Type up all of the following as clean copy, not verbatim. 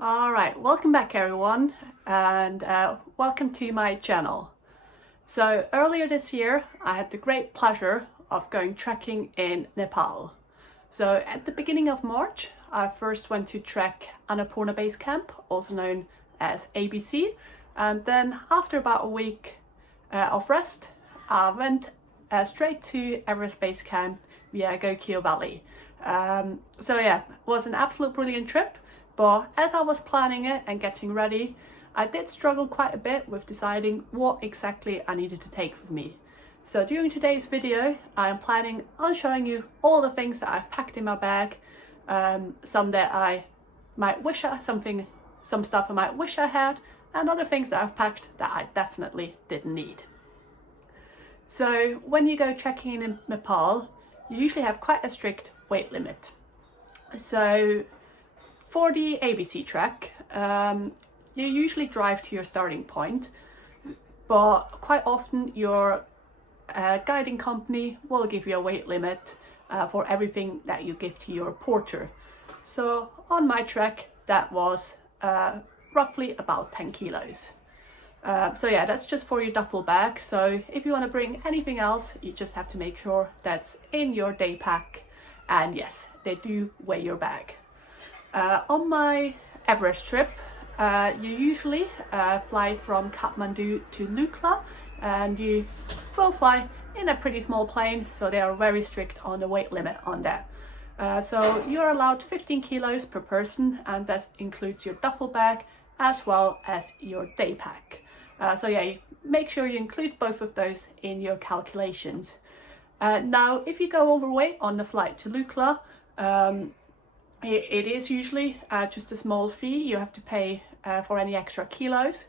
Alright, welcome back everyone, and welcome to my channel. So earlier this year I had the great pleasure of going trekking in Nepal. So at the beginning of March I first went to trek Annapurna base camp, also known as ABC, and then after about a week of rest I went straight to Everest base camp via Gokyo Valley. So yeah, it was an absolute brilliant trip. But as I was planning it and getting ready, I did struggle quite a bit with deciding what exactly I needed to take with me. So during today's video, I am planning on showing you all the things that I've packed in my bag, some that I might wish some stuff I might wish I had, and other things that I've packed that I definitely didn't need. So when you go trekking in Nepal, you usually have quite a strict weight limit. So for the ABC trek, you usually drive to your starting point, but quite often your guiding company will give you a weight limit for everything that you give to your porter. So on my trek, that was roughly about 10 kilos. So yeah, that's just for your duffel bag. So if you want to bring anything else, you just have to make sure that's in your day pack. And yes, they do weigh your bag. On my Everest trip, you usually fly from Kathmandu to Lukla, and you will fly in a pretty small plane, so they are very strict on the weight limit on that. So you're allowed 15 kilos per person, and that includes your duffel bag as well as your day pack. So yeah, make sure you include both of those in your calculations. Now, if you go overweight on the flight to Lukla, it is usually just a small fee you have to pay for any extra kilos,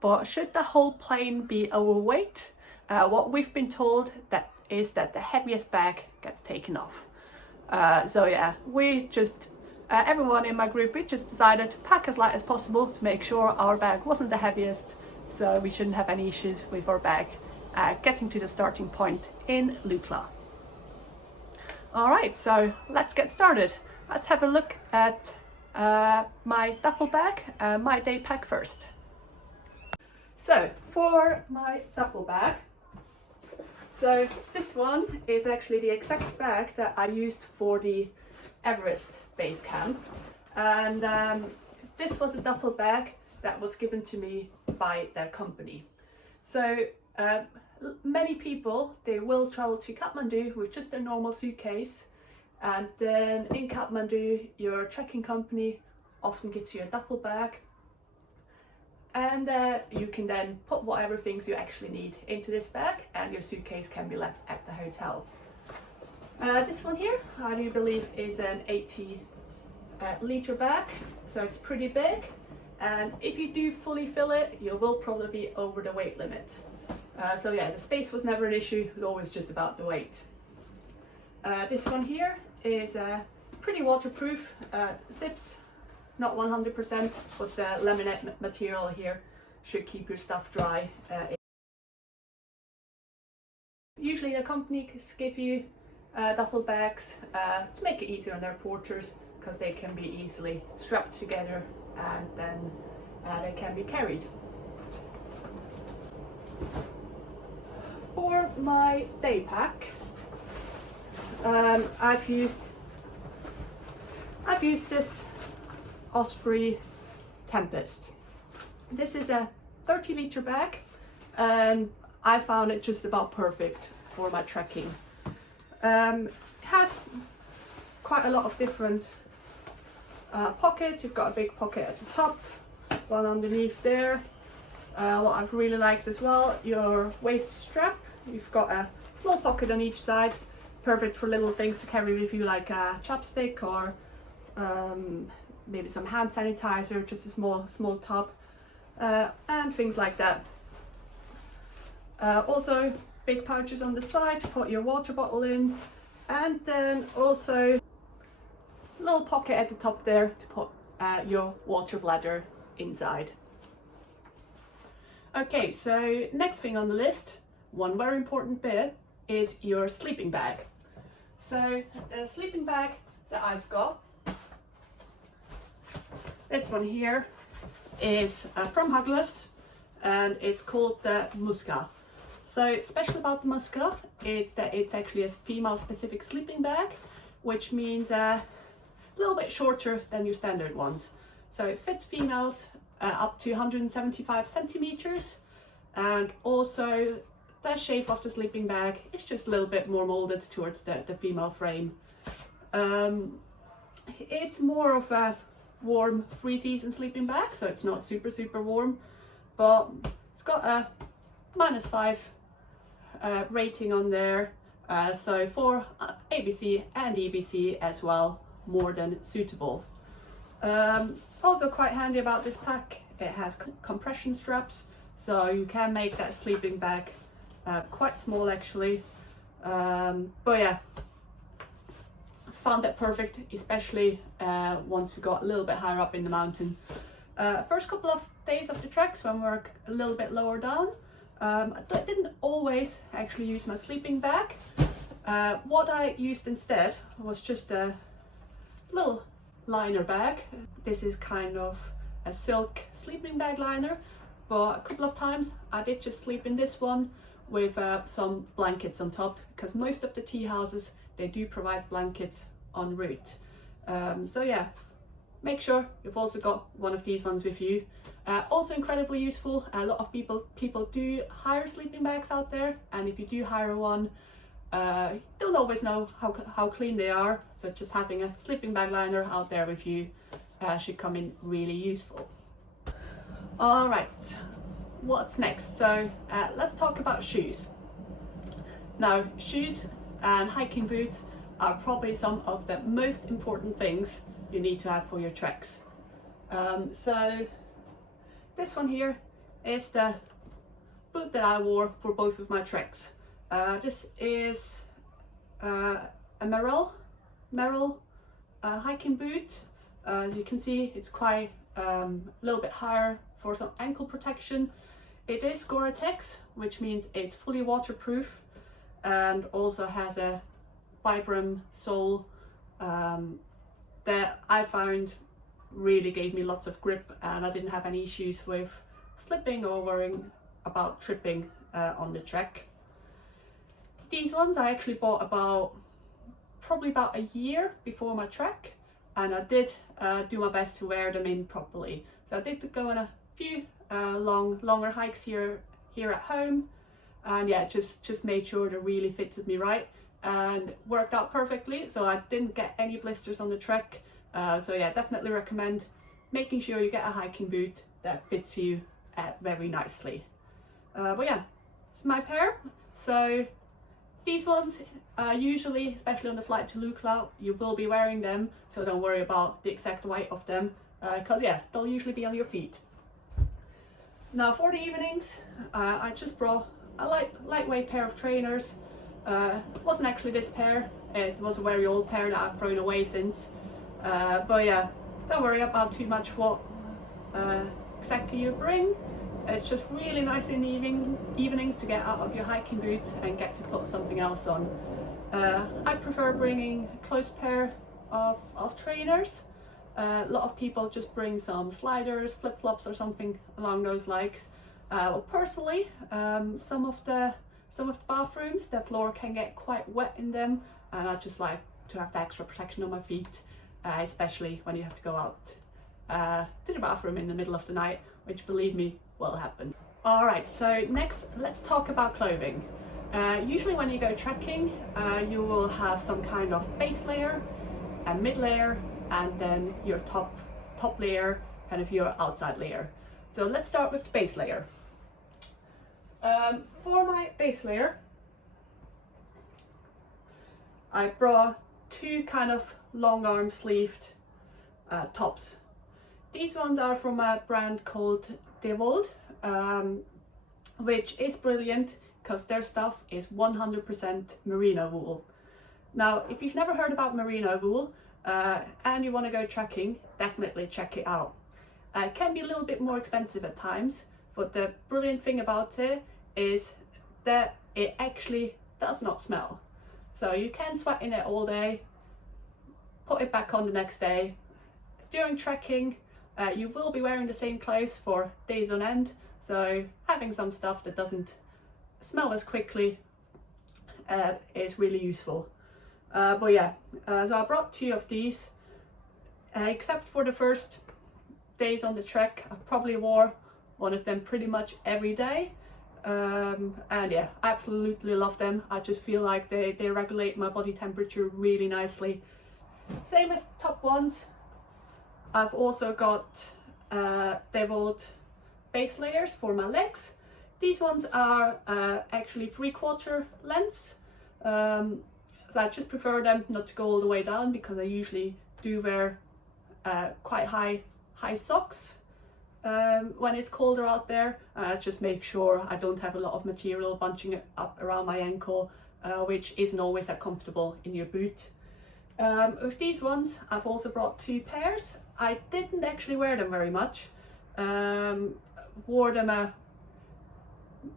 but should the whole plane be overweight, what we've been told is that the heaviest bag gets taken off. So yeah, we just, everyone in my group, we just decided to pack as light as possible to make sure our bag wasn't the heaviest, so we shouldn't have any issues with our bag getting to the starting point in Lukla. Alright, so let's get started. Let's have a look at my duffel bag, my day pack first. So for my duffel bag, so this one is actually the exact bag that I used for the Everest base camp, and this was a duffel bag that was given to me by their company. So many people, they will travel to Kathmandu with just a normal suitcase. And then in Kathmandu, your trekking company often gives you a duffel bag, and you can then put whatever things you actually need into this bag, and your suitcase can be left at the hotel. This one here, I do believe, is an 80 litre bag, so it's pretty big, and if you do fully fill it, you will probably be over the weight limit. So yeah, the space was never an issue, it was always just about the weight. This one here is pretty waterproof, zips, not 100%, but the laminate material here should keep your stuff dry. Usually the companies give you duffel bags to make it easier on their porters, because they can be easily strapped together and then they can be carried. For my day pack, I've used this Osprey Tempest. This is a 30 litre bag, and I found it just about perfect for my trekking. It has quite a lot of different pockets. You've got a big pocket at the top, one underneath there. What I've really liked as well, your waist strap. You've got a small pocket on each side, perfect for little things to carry with you, like a chapstick or maybe some hand sanitizer, just a small tub, and things like that. Also big pouches on the side to put your water bottle in, and then also a little pocket at the top there to put your water bladder inside. Okay, so next thing on the list, one very important bit, is your sleeping bag. So the sleeping bag that I've got This one here is from Haglöfs, and it's called the Muska. So special about the Muska is that it's actually a female specific sleeping bag, which means a little bit shorter than your standard ones. So it fits females up to 175 centimeters, and also the shape of the sleeping bag is just a little bit more molded towards the female frame. It's more of a warm free season sleeping bag, so it's not super warm, but it's got a -5 rating on there, so for ABC and EBC as well, more than suitable. Also quite handy about this pack, it has compression straps, so you can make that sleeping bag quite small actually, but yeah, found that perfect, especially once we got a little bit higher up in the mountain. First couple of days of the treks when we're a little bit lower down, I didn't always actually use my sleeping bag. What I used instead was just a little liner bag. This is kind of a silk sleeping bag liner, but a couple of times I did just sleep in this one with some blankets on top, because most of the tea houses, they do provide blankets en route. So yeah, make sure you've also got one of these ones with you. Also incredibly useful. A lot of people do hire sleeping bags out there, and if you do hire one, you don't always know how clean they are, so just having a sleeping bag liner out there with you should come in really useful. All right, what's next? So let's talk about shoes. Now, shoes and hiking boots are probably some of the most important things you need to have for your treks. So this one here is the boot that I wore for both of my treks. This is a Merrell hiking boot. As you can see, it's quite a little bit higher for some ankle protection. It is Gore-Tex, which means it's fully waterproof, and also has a Vibram sole that I found really gave me lots of grip, and I didn't have any issues with slipping or worrying about tripping on the trek. These ones I actually bought probably about a year before my trek, and I did do my best to wear them in properly. So I did go on a few longer hikes here at home, and yeah, just made sure they really fitted me right and worked out perfectly, so I didn't get any blisters on the trek. So yeah, definitely recommend making sure you get a hiking boot that fits you very nicely. But yeah, it's my pair. So these ones, usually, especially on the flight to Lukla, you will be wearing them, so don't worry about the exact weight of them, because yeah, they'll usually be on your feet. Now for the evenings, I just brought a lightweight pair of trainers. It wasn't actually this pair, it was a very old pair that I've thrown away since. But yeah, don't worry about too much what exactly you bring. It's just really nice in the evenings to get out of your hiking boots and get to put something else on. I prefer bringing a close pair of trainers. A lot of people just bring some sliders, flip-flops or something along those lines. Well, personally, some of the bathrooms, the floor can get quite wet in them, and I just like to have the extra protection on my feet, especially when you have to go out to the bathroom in the middle of the night, which, believe me, will happen. All right, so next let's talk about clothing. Usually when you go trekking, you will have some kind of base layer, a mid layer, and then your top layer, kind of your outside layer. So let's start with the base layer. For my base layer, I brought two kind of long arm sleeved tops. These ones are from a brand called Devold, which is brilliant because their stuff is 100% merino wool. Now, if you've never heard about merino wool and you want to go trekking, definitely check it out. It can be a little bit more expensive at times, but the brilliant thing about it is that it actually does not smell. So you can sweat in it all day, put it back on the next day. During trekking, you will be wearing the same clothes for days on end, so having some stuff that doesn't smell as quickly is really useful. But yeah, so I brought 2 of these, except for the first days on the trek. I probably wore one of them pretty much every day, and yeah, absolutely love them. I just feel like they regulate my body temperature really nicely. Same as the top ones. I've also got deviled base layers for my legs. These ones are actually 3/4 lengths, so I just prefer them not to go all the way down, because I usually do wear quite high socks when it's colder out there. Just make sure I don't have a lot of material bunching up around my ankle, which isn't always that comfortable in your boot. With these ones, I've also brought 2 pairs. I didn't actually wear them very much. Wore them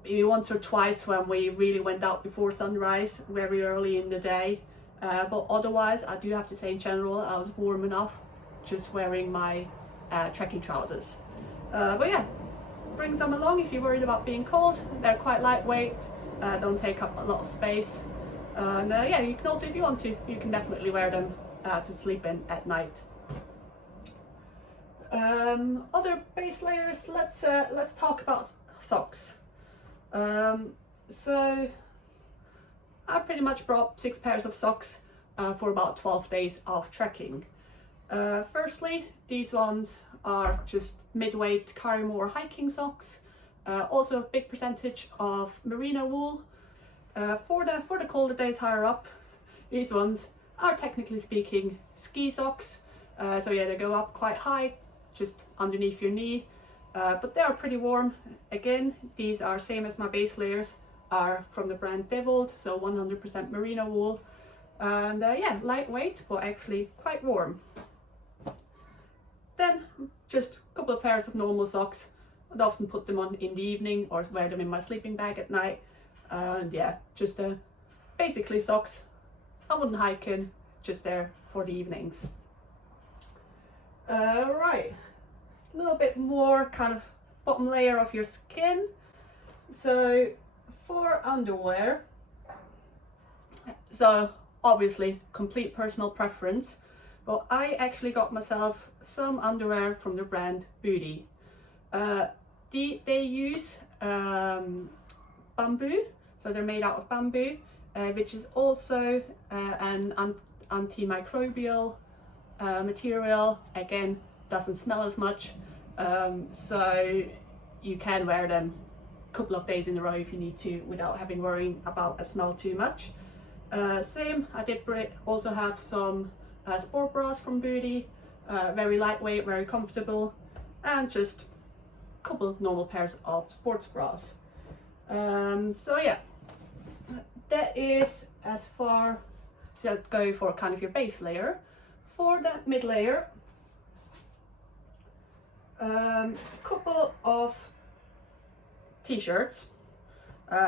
maybe once or twice when we really went out before sunrise, very early in the day. But otherwise, I do have to say in general, I was warm enough just wearing my trekking trousers. But yeah, bring some along if you're worried about being cold. They're quite lightweight, don't take up a lot of space. And yeah, you can also, if you want to, you can definitely wear them to sleep in at night. Other base layers, let's talk about socks. So I pretty much brought 6 pairs of socks for about 12 days of trekking. Firstly, these ones are just mid-weight Carrymore hiking socks. Also a big percentage of merino wool. For the colder days higher up, these ones are technically speaking ski socks. So yeah, they go up quite high, just underneath your knee, but they are pretty warm. Again, these are same as my base layers, are from the brand Deviled, so 100% merino wool, and yeah, lightweight but actually quite warm. Then just a couple of pairs of normal socks. I'd often put them on in the evening or wear them in my sleeping bag at night, and yeah, just basically socks. I wouldn't hike in, just there for the evenings. Right, a little bit more kind of bottom layer of your skin. So for underwear, so obviously complete personal preference, but I actually got myself some underwear from the brand Booty. They use bamboo, so they're made out of bamboo, which is also an antimicrobial material. Again, doesn't smell as much, so you can wear them a couple of days in a row if you need to without having worrying about a smell too much. Same, I did also have some sport bras from Booty, very lightweight, very comfortable, and just a couple of normal pairs of sports bras. So yeah, that is as far to go for kind of your base layer. For that mid layer, a couple of t-shirts,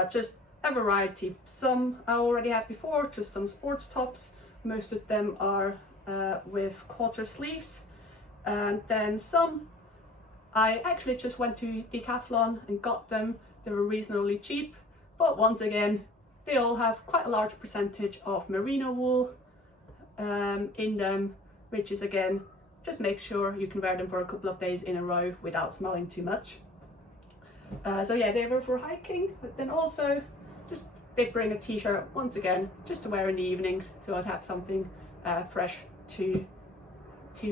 just a variety. Some I already had before, just some sports tops. Most of them are with quarter sleeves, and then some I actually just went to Decathlon and got them. They were reasonably cheap, but once again, they all have quite a large percentage of merino wool in them, which is again, just make sure you can wear them for a couple of days in a row without smelling too much. So yeah, they were for hiking, but then also just did bring a t-shirt once again, just to wear in the evenings, so I'd have something fresh to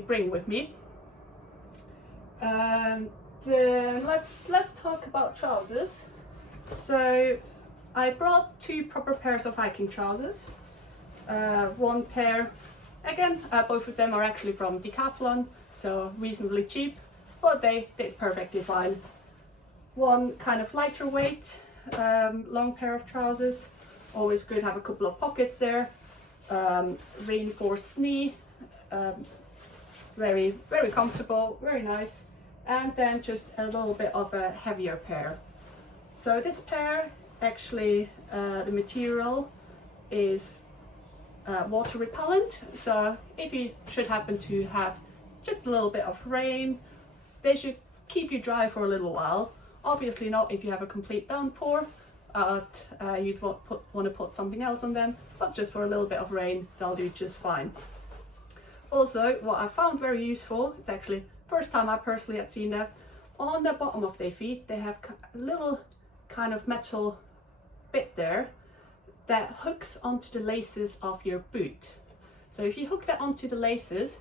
bring with me. And let's talk about trousers. So I brought 2 proper pairs of hiking trousers. One pair, again, both of them are actually from Decathlon, so reasonably cheap, but they did perfectly fine. One kind of lighter weight, long pair of trousers, always good to have a couple of pockets there. Reinforced knee, very comfortable, very nice. And then just a little bit of a heavier pair. So this pair, actually, the material is water repellent, so if you should happen to have just a little bit of rain They should keep you dry for a little while. Obviously not if you have a complete downpour, you'd want to put something else on them, but just for a little bit of rain, they'll do just fine. Also, what I found very useful, it's actually first time I personally had seen that, on the bottom of their feet they have a little kind of metal bit there that hooks onto the laces of your boot. So if you hook that onto the laces,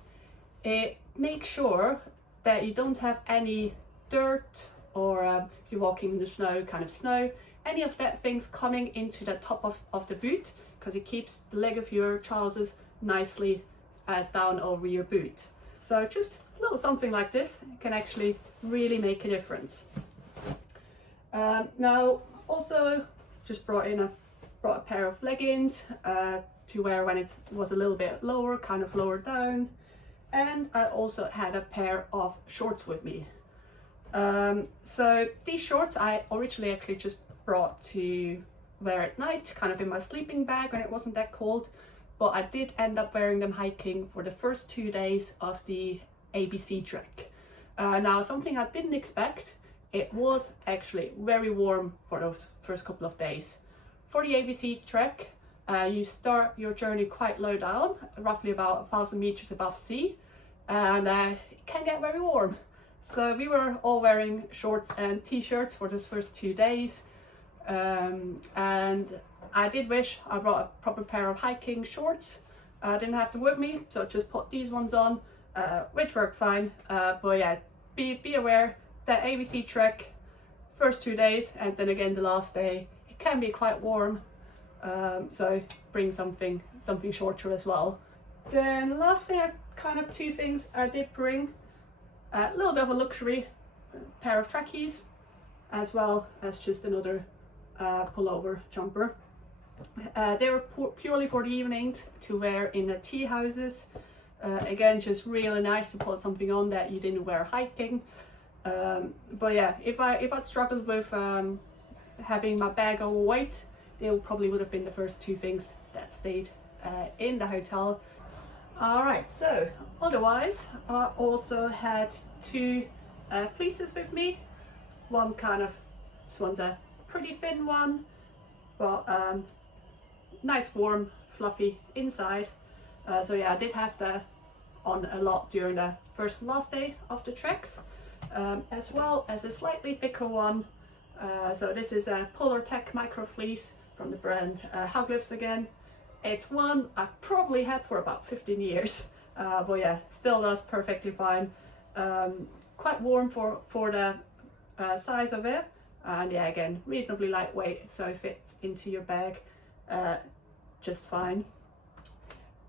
it makes sure that you don't have any dirt or if you're walking in the snow, kind of snow, any of that things coming into the top of the boot, because it keeps the leg of your trousers nicely down over your boot. So just a little something like this can actually really make a difference. Now also just brought a pair of leggings to wear when it was a little bit lower, kind of lower down, and I also had a pair of shorts with me. So these shorts I originally actually just brought to wear at night, kind of in my sleeping bag when it wasn't that cold, but I did end up wearing them hiking for the first 2 days of the ABC trek. Now something I didn't expect, it was actually very warm for those first couple of days. For the ABC trek, you start your journey quite low down, roughly about 1,000 meters above sea, and it can get very warm. So we were all wearing shorts and t-shirts for those first 2 days, and I did wish I brought a proper pair of hiking shorts. I didn't have them with me, so I just put these ones on, which worked fine. But yeah, be aware that ABC trek, first 2 days and then again the last day, it can be quite warm. So bring something shorter as well. Then last thing, kind of 2 things I did bring. A little bit of a luxury pair of trackies, as well as just another pullover jumper. They were purely for the evenings to wear in the tea houses. Again, just really nice to put something on that you didn't wear hiking. But yeah, if I'd struggled with having my bag overweight, they probably would have been the first 2 things that stayed in the hotel. Alright, so otherwise I also had 2 fleeces with me. This one's a pretty thin one, but nice warm fluffy inside. So yeah, I did have that on a lot during the first and last day of the treks, as well as a slightly thicker one. So this is a Polar Tech micro fleece from the brand Houglifs again. It's one I've probably had for about 15 years, but yeah, still does perfectly fine. Quite warm for the size of it, and yeah, again, reasonably lightweight, so it fits into your bag just fine.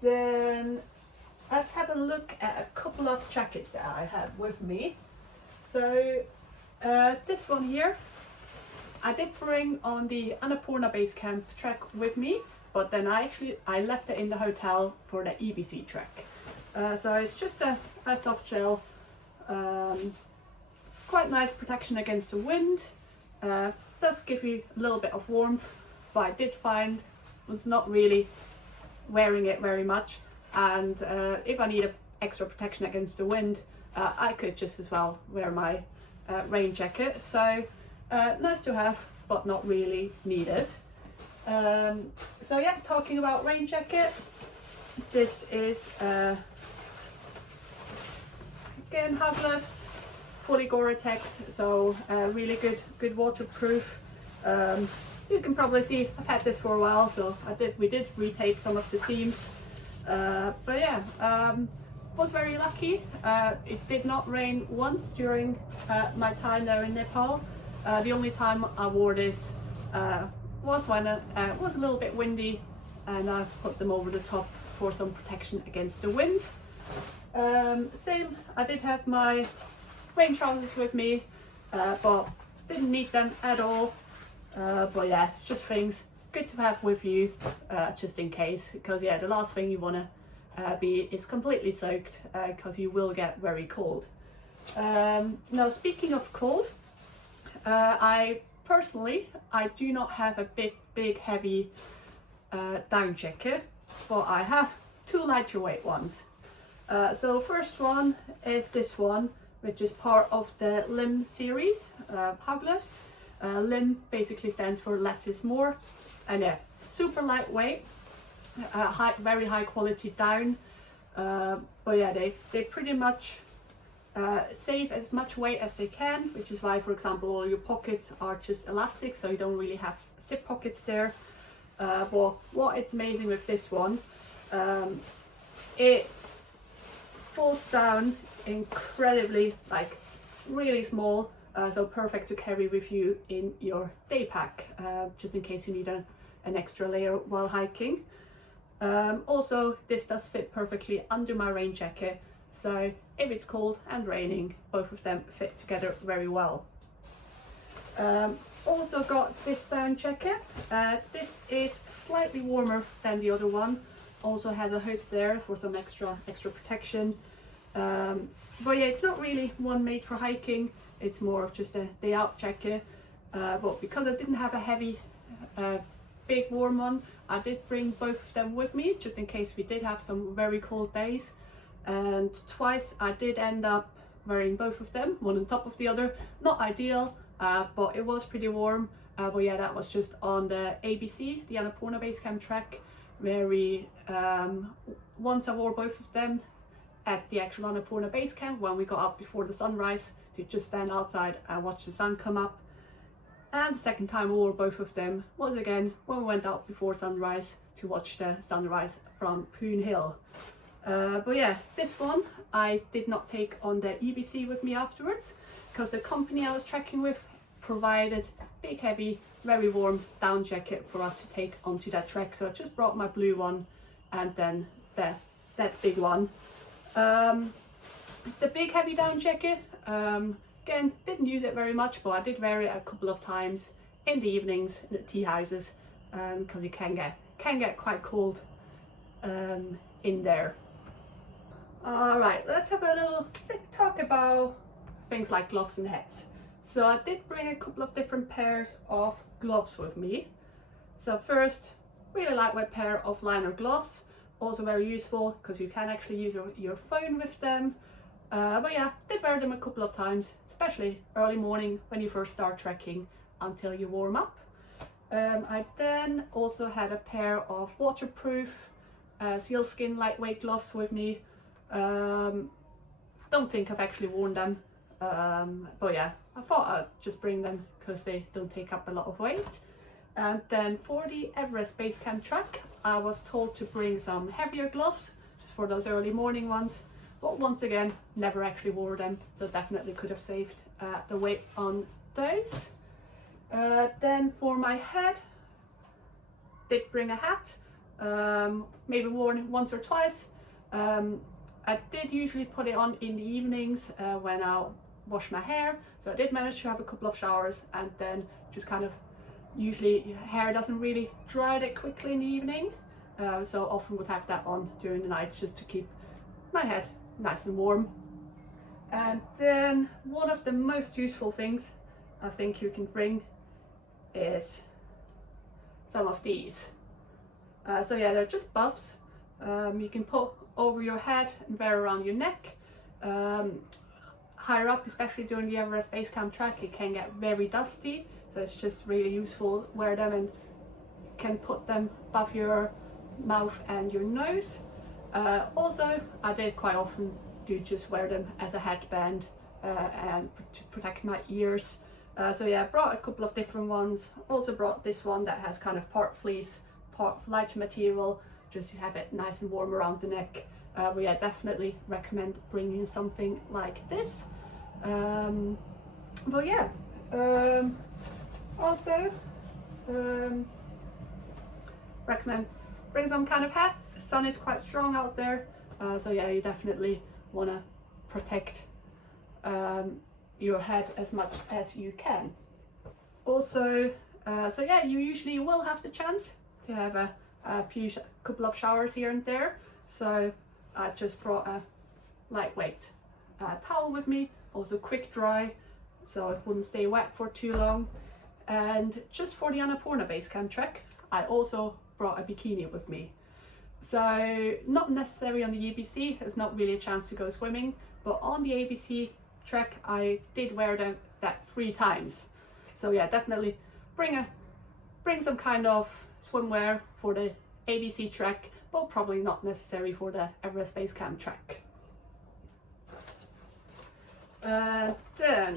Then let's have a look at a couple of jackets that I have with me. So this one here, I did bring on the Annapurna base camp trek with me, but then I left it in the hotel for the EBC trek. So it's just a soft gel, quite nice protection against the wind, does give you a little bit of warmth, but I did find I was not really wearing it very much, and if I need extra protection against the wind, I could just as well wear my rain jacket. So nice to have, but not really needed. So yeah, talking about rain jacket, this is again Houglifs, fully Gore-Tex, so really good waterproof. You can probably see I've had this for a while, so we did retape some of the seams, but yeah, was very lucky. It did not rain once during my time there in Nepal. The only time I wore this was when it was a little bit windy, and I put them over the top for some protection against the wind. Same, I did have my rain trousers with me, but didn't need them at all. But yeah, just things good to have with you, just in case, because yeah, the last thing you want to be is completely soaked, because you will get very cold. Now, speaking of cold, I do not have a big heavy down jacket, but I have 2 lighter weight ones. So first one is this one which is part of the LIM series high gloves. LIM basically stands for less is more, and yeah, super lightweight, very high quality down. But yeah, they pretty much save as much weight as they can, which is why, for example, all your pockets are just elastic, so you don't really have zip pockets there. But what it's amazing with this one, it folds down incredibly, like really small, so perfect to carry with you in your day pack, just in case you need an extra layer while hiking. Also, this does fit perfectly under my rain jacket, so if it's cold and raining, both of them fit together very well. Also got this down jacket. This is slightly warmer than the other one. Also has a hood there for some extra protection. But yeah, it's not really one made for hiking. It's more of just a day out jacket. But because I didn't have a heavy, big warm one, I did bring both of them with me, just in case we did have some very cold days. And twice I did end up wearing both of them, one on top of the other. Not ideal, but it was pretty warm. But yeah, that was just on the ABC, the Annapurna base camp trek, where we once I wore both of them at the actual Annapurna base camp when we got up before the sunrise to just stand outside and watch the sun come up. And the second time I wore both of them was again when we went out before sunrise to watch the sunrise from Poon Hill. But yeah, this one I did not take on the EBC with me afterwards, because the company I was trekking with provided big, heavy, very warm down jacket for us to take onto that trek. So I just brought my blue one and then that big one. The big heavy down jacket, again, didn't use it very much, but I did wear it a couple of times in the evenings in the tea houses, because it can get quite cold in there. Alright, let's have a little talk about things like gloves and hats. So I did bring a couple of different pairs of gloves with me. So first, really lightweight pair of liner gloves, also very useful because you can actually use your phone with them. But yeah, did wear them a couple of times, especially early morning when you first start trekking until you warm up. I then also had a pair of waterproof sealskin lightweight gloves with me. Don't think I've actually worn them, but yeah, I thought I'd just bring them because they don't take up a lot of weight. And then for the Everest base camp trek, I was told to bring some heavier gloves just for those early morning ones, but once again never actually wore them, so definitely could have saved the weight on those. Then for my head, did bring a hat, maybe worn once or twice. I did usually put it on in the evenings when I wash my hair, so I did manage to have a couple of showers, and then just kind of, usually hair doesn't really dry that quickly in the evening, so often would have that on during the night just to keep my head nice and warm. And then one of the most useful things I think you can bring is some of these. So yeah, they're just buffs. You can put over your head and wear around your neck. Higher up, especially during the Everest base camp trek, it can get very dusty, so it's just really useful. Wear them and can put them above your mouth and your nose. Also, I did quite often do just wear them as a headband and to protect my ears. So yeah, I brought a couple of different ones. Also brought this one that has kind of part fleece, part lighter material, just to have it nice and warm around the neck. But yeah, definitely recommend bringing something like this. But yeah, also recommend bring some kind of hat. The sun is quite strong out there, so yeah, you definitely want to protect your head as much as you can. Also, so yeah, you usually will have the chance to have a couple of showers here and there, so I just brought a lightweight towel with me, also quick dry, so it wouldn't stay wet for too long. And just for the Annapurna base camp trek, I also brought a bikini with me. So not necessary on the EBC, there's not really a chance to go swimming, but on the ABC trek, I did wear them that 3 times. So yeah, definitely bring some kind of swimwear for the ABC trek, but probably not necessary for the Everest Base Camp trek.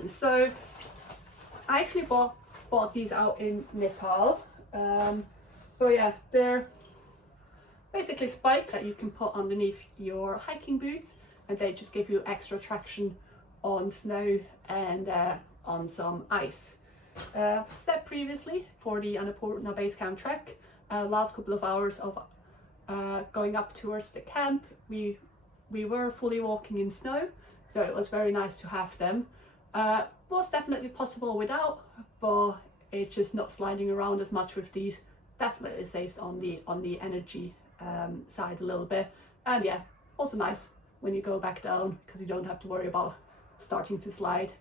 So I actually bought these out in Nepal. So yeah, they're basically spikes that you can put underneath your hiking boots, and they just give you extra traction on snow and on some ice. Said previously, for the Annapurna Base Camp trek, last couple of hours of going up towards the camp, we were fully walking in snow, so it was very nice to have them. Was definitely possible without, but it's just not sliding around as much with these. Definitely saves on the energy side a little bit, and yeah, also nice when you go back down because you don't have to worry about starting to slide.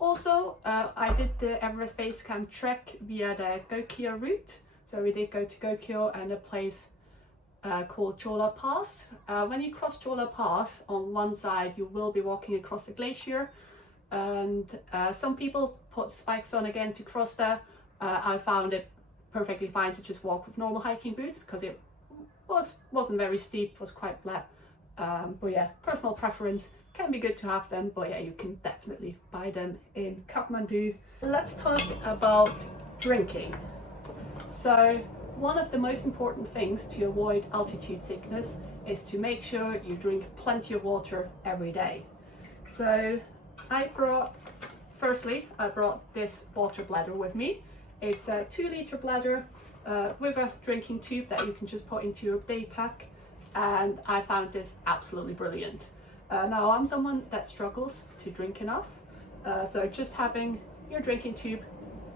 Also, I did the Everest Base Camp trek via the Gokyo route, so we did go to Gokyo and a place called Chola Pass. When you cross Chola Pass, on one side you will be walking across a glacier, and some people put spikes on again to cross there. I found it perfectly fine to just walk with normal hiking boots because it wasn't very steep, was quite flat. But yeah, personal preference, can be good to have them, but yeah, you can definitely buy them in Kathmandu. Let's talk about drinking. So one of the most important things to avoid altitude sickness is to make sure you drink plenty of water every day. So I brought this water bladder with me. It's a 2-liter bladder with a drinking tube that you can just put into your day pack, and I found this absolutely brilliant. Now I'm someone that struggles to drink enough, so just having your drinking tube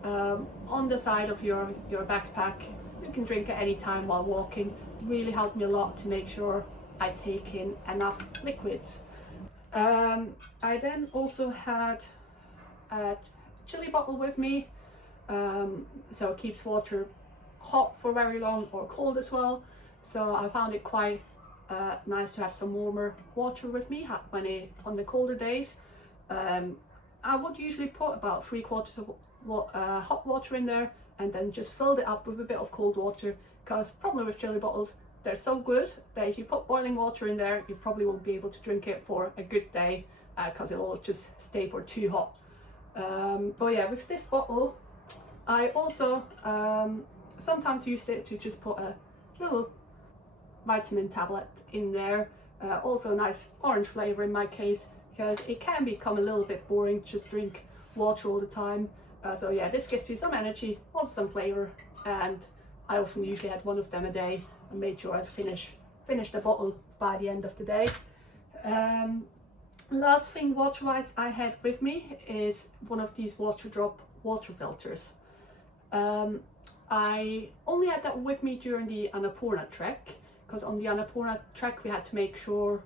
on the side of your backpack, you can drink at any time while walking, really helped me a lot to make sure I take in enough liquids. I then also had a chili bottle with me, so it keeps water hot for very long or cold as well. So I found it quite nice to have some warmer water with me on the colder days. I would usually put about 3/4 of hot water in there and then just filled it up with a bit of cold water, because problem with chili bottles, they're so good that if you put boiling water in there, you probably won't be able to drink it for a good day because it'll just stay for too hot. But yeah, with this bottle, I also sometimes used it to just put a little vitamin tablet in there. Also nice orange flavor in my case, because it can become a little bit boring to just drink water all the time. So yeah, this gives you some energy, also some flavor, and I often usually had one of them a day and made sure I'd finish the bottle by the end of the day. Last thing water-wise I had with me is one of these water drop water filters. I only had that with me during the Annapurna trek, because on the Annapurna trek we had to make sure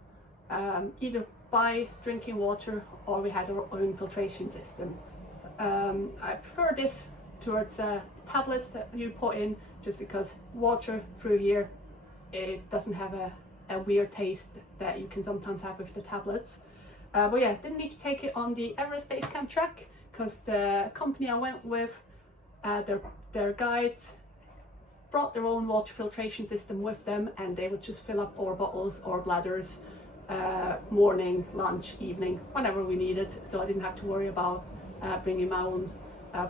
either buy drinking water or we had our own filtration system. I prefer this towards tablets that you put in, just because water through here, it doesn't have a weird taste that you can sometimes have with the tablets. But yeah, didn't need to take it on the Everest Base Camp trek, because the company I went with, their guides brought their own water filtration system with them, and they would just fill up our bottles or bladders morning, lunch, evening, whenever we needed, so I didn't have to worry about bringing my own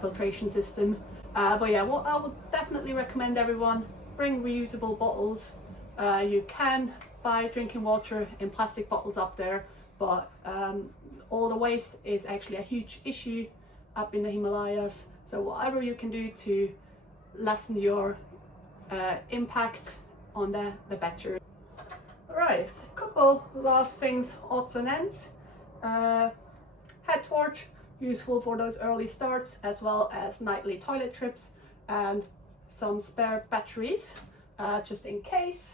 filtration system. But yeah, what I would definitely recommend everyone, bring reusable bottles. You can buy drinking water in plastic bottles up there, but all the waste is actually a huge issue up in the Himalayas, so whatever you can do to lessen your impact on the better. Right, a couple last things, odds and ends. Head torch, useful for those early starts, as well as nightly toilet trips, and some spare batteries just in case.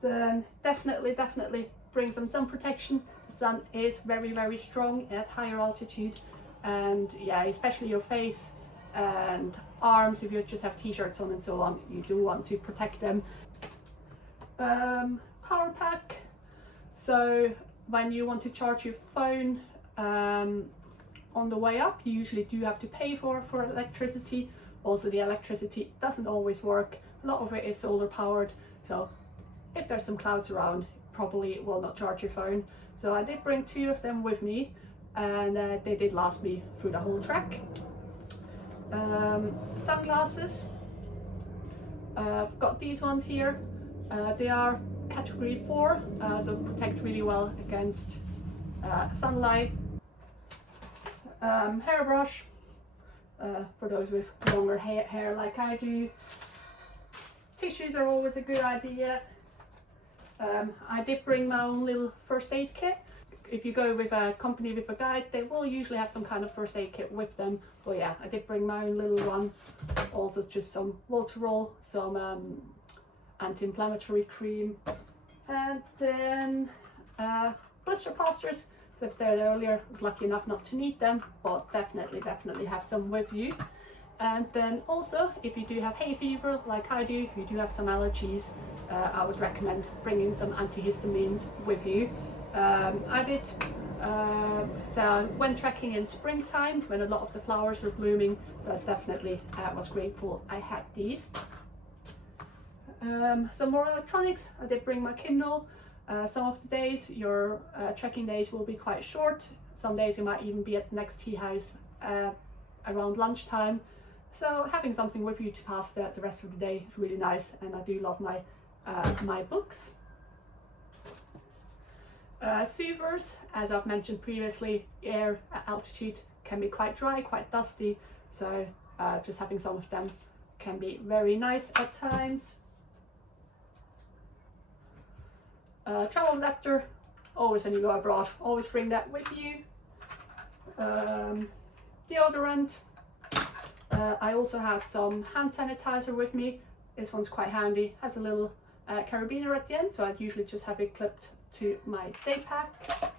Then definitely bring some sun protection. The sun is very strong at higher altitude, and yeah, especially your face and arms, if you just have t-shirts on and so on, you do want to protect them. Power pack, so when you want to charge your phone on the way up, you usually do have to pay for electricity. Also, the electricity doesn't always work. A lot of it is solar powered, so if there's some clouds around, probably it will not charge your phone. So I did bring 2 of them with me, and they did last me through the whole trek. Sunglasses. I've got these ones here. They are category 4, so protect really well against sunlight. Hairbrush, for those with longer hair like I do. Tissues are always a good idea. I did bring my own little first aid kit. If you go with a company with a guide, they will usually have some kind of first aid kit with them. But yeah, I did bring my own little one. Also just some Voltarol, some anti-inflammatory cream, and then blister plasters. As I've said earlier, I was lucky enough not to need them, but definitely have some with you. And then also, if you do have hay fever like I do, if you do have some allergies, I would recommend bringing some antihistamines with you. I did, so I went trekking in springtime when a lot of the flowers were blooming, so I definitely was grateful I had these. Some more electronics. I did bring my Kindle. Some of the days your trekking days will be quite short. Some days you might even be at the next tea house around lunchtime. So having something with you to pass the rest of the day is really nice, and I do love my my books. Soothers, as I've mentioned previously, air at altitude can be quite dry, quite dusty, so just having some of them can be very nice at times. Travel adapter, always when you go abroad, always bring that with you. Deodorant. I also have some hand sanitizer with me. This one's quite handy, has a little carabiner at the end, so I'd usually just have it clipped to my day pack.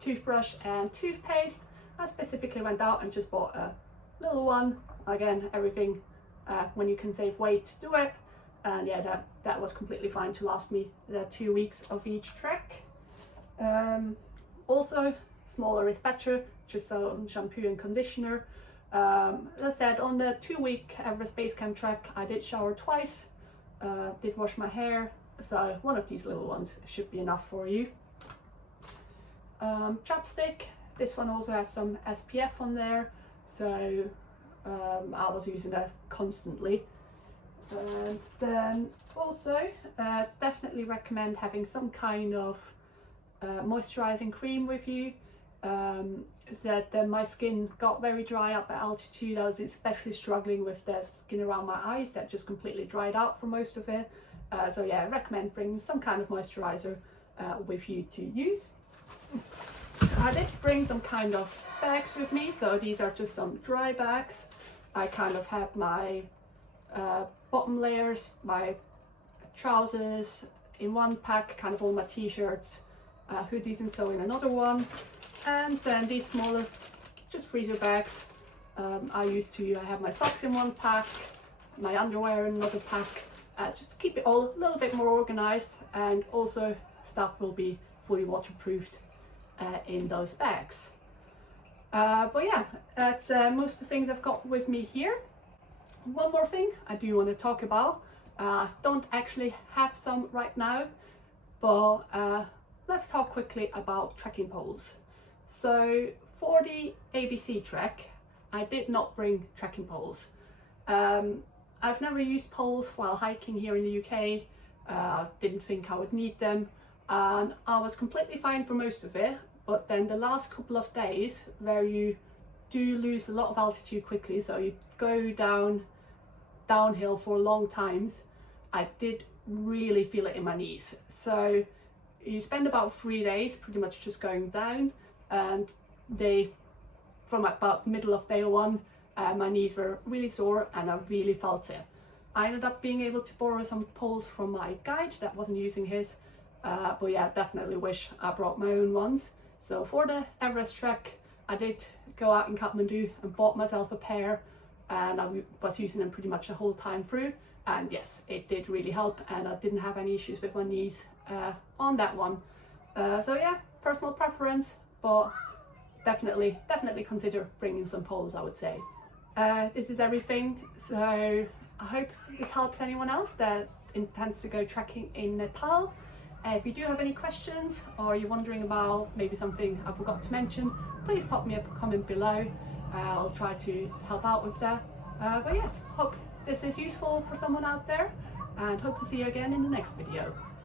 Toothbrush and toothpaste. I specifically went out and just bought a little one. Again, everything when you can save weight, do it. And yeah, that was completely fine to last me the 2 weeks of each trek. Also, smaller is better, just some shampoo and conditioner. As I said, on the 2-week Everest base camp trek, I did shower twice, did wash my hair, so one of these little ones should be enough for you. Chapstick, this one also has some SPF on there, so I was using that constantly. And then also definitely recommend having some kind of moisturizing cream with you. That my skin got very dry up at altitude. I was especially struggling with the skin around my eyes that just completely dried out for most of it. So yeah, I recommend bringing some kind of moisturizer with you to use. I did bring some kind of bags with me, so these are just some dry bags. I kind of had my bottom layers, my trousers in one pack, kind of all my t-shirts, hoodies and so in another one, and then these smaller just freezer bags. I have my socks in one pack, my underwear in another pack, just to keep it all a little bit more organized, and also stuff will be fully waterproofed in those bags. But yeah, that's most of the things I've got with me here. One more thing I do want to talk about. Don't actually have some right now, but let's talk quickly about trekking poles. So for the ABC trek, I did not bring trekking poles. I've never used poles while hiking here in the UK. Didn't think I would need them, and I was completely fine for most of it. But then the last couple of days, where you do lose a lot of altitude quickly, so you go downhill for long times, I did really feel it in my knees. So you spend about 3 days pretty much just going down, and from about the middle of day 1, my knees were really sore and I really felt it. I ended up being able to borrow some poles from my guide that wasn't using his, but yeah, definitely wish I brought my own ones. So for the Everest trek, I did go out in Kathmandu and bought myself a pair, and I was using them pretty much the whole time through, and yes, it did really help, and I didn't have any issues with my knees on that one. So yeah, personal preference, but definitely consider bringing some poles, I would say. This is everything, so I hope this helps anyone else that intends to go trekking in Nepal. If you do have any questions or you're wondering about maybe something I forgot to mention, please pop me a comment below. I'll try to help out with that. But yes, hope this is useful for someone out there, and hope to see you again in the next video.